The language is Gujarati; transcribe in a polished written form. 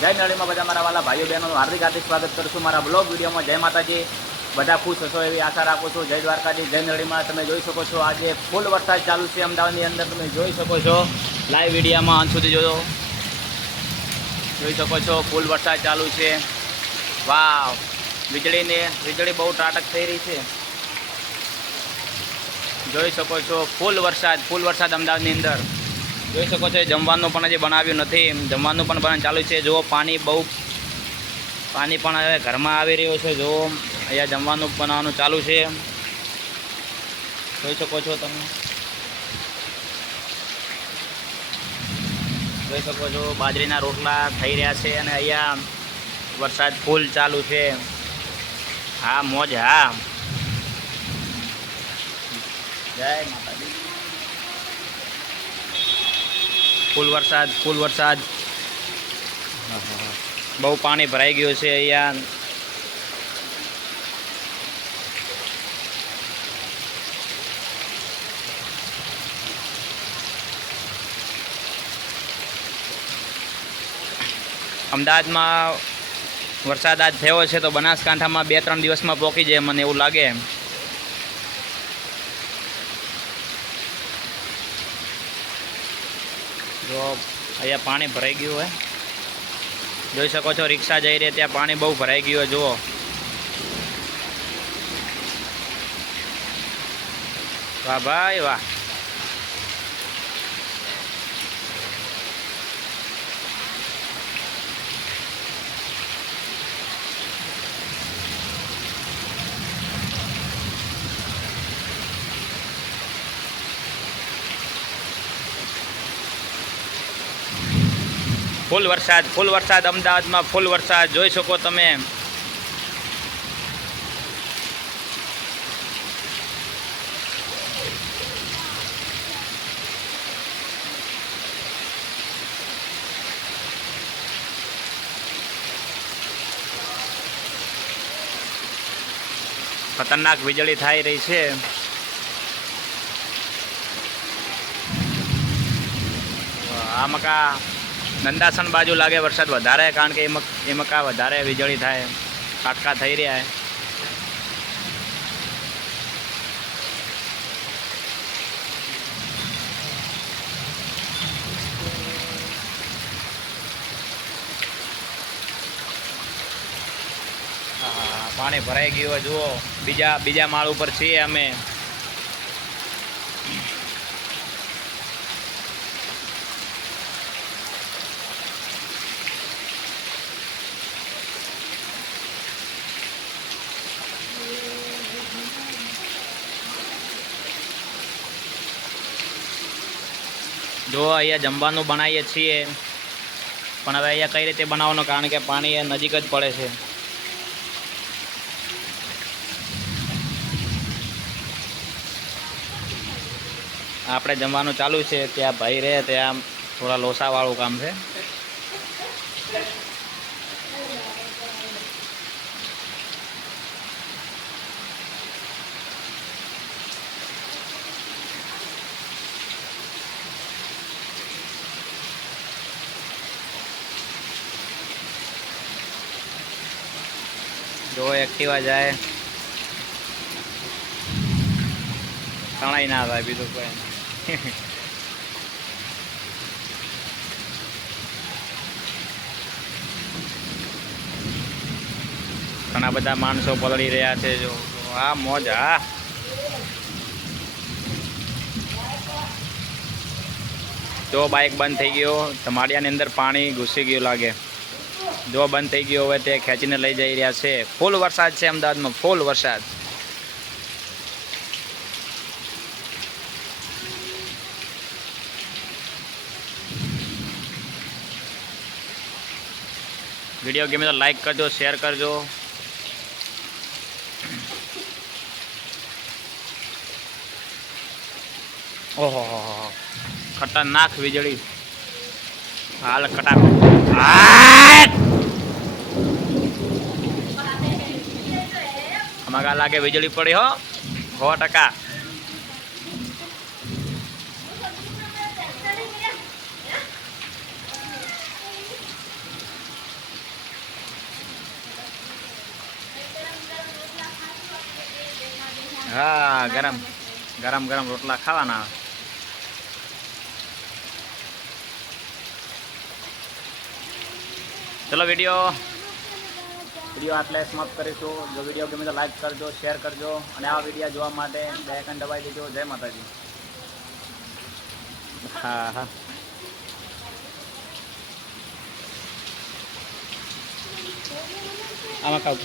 જય નળીમાં બધા મારા વાલા ભાઈઓ બહેનોનું હાર્દિક હાર્દિક સ્વાગત કરું છું મારા બ્લોગ વિડીયોમાં। જય માતાજી, બધા ખુશ હશો એવી આશા રાખું છું। જય દ્વારકાજી, જય નળીમાં। તમે જોઈ શકો છો આજે ફૂલ વરસાદ ચાલુ છે અમદાવાદની અંદર, તમે જોઈ શકો છો લાઈવ વિડીયોમાં અંત સુધી જોઈ શકો છો ફૂલ વરસાદ ચાલુ છે। વાવ, વીજળી બહુ ત્રાટક થઈ રહી છે, જોઈ શકો છો ફૂલ વરસાદ અમદાવાદની અંદર જોઈ શકો છો। જમવાનું પણ હજી બનાવ્યું નથી, જમવાનું પણ ચાલુ છે। જુઓ પાણી પણ હવે ઘરમાં આવી રહ્યું છે। જુઓ અહીંયા જમવાનું બનાવવાનું ચાલુ છે, જોઈ શકો છો તમે, જોઈ શકો છો બાજરીના રોટલા થઈ રહ્યા છે અને અહીંયા વરસાદ ફૂલ ચાલુ છે। હા મોજ, હા જય માતાજી। ફૂલ વરસાદ બહુ પાણી ભરાઈ ગયું છે અહીંયા। અમદાવાદમાં વરસાદ આજ થયો છે તો બનાસકાંઠામાં 2-3 દિવસમાં પહોંચી જાય મને એવું લાગે। જો અહીંયા પાણી ભરાઈ ગયું હોય, જોઈ શકો છો રિક્ષા જઈ રહી ત્યાં પાણી બહુ ભરાઈ ગયું હોય। જુઓ વાહ ભાઈ વાહ, ફૂલ વરસાદ અમદાવાદમાં ફૂલ વરસાદ જોઈ શકો તમે। ખતરનાક વીજળી થઈ રહી છે। આ મકા નંદાસન બાજુ લાગે વરસાદ વધારે, કારણ કે એ મકા વધારે વીજળી થાય, કાટકા થઈ રહ્યા છે। પાણી ભરાઈ ગયું હોય, જુઓ બીજા માળ ઉપર છીએ અમે। જો અહીંયા જમવાનું બનાવીએ છીએ, પણ હવે અહીંયા કઈ રીતે બનાવવાનું, કારણ કે પાણી નજીક જ પડે છે। આપણે જમવાનું ચાલુ છે, ત્યાં ભાઈ રહે ત્યાં થોડા લોસાવાળું કામ છે। જો એક્ટિવા જાય તણાઈ ના થાય, બીજું કોઈ ઘણા બધા માણસો પલળી રહ્યા છે। જો આ મોજ, હા જો બાઇક બંધ થઈ ગયો, ધમાડિયાની અંદર પાણી ઘૂસી ગયું લાગે। જો બંધ થઈ ગયો હવે તે ખેંચીને લઈ જઈ રહ્યા છે। ફૂલ વરસાદ છે અમદાવાદમાં, ફૂલ વરસાદ। વિડીયો ગમે તો લાઈક કરજો, શેર કરજો। ઓહો ખતરનાક વીજળી, હાલ કટાક અમારા લાગે વીજળી પડી હો 100%। હા ગરમ ગરમ ગરમ રોટલા ખાવાના. ચલો વિડીયો આટલે સમાપ્ત કરીશું. જો વિડીયો ગમે તો લાઈક કરજો, શેર કરજો અને આ વિડીયો જોવા માટે બે આઇકન દબાવી દેજો. જય માતાજી. હા હા આમાં ખાવ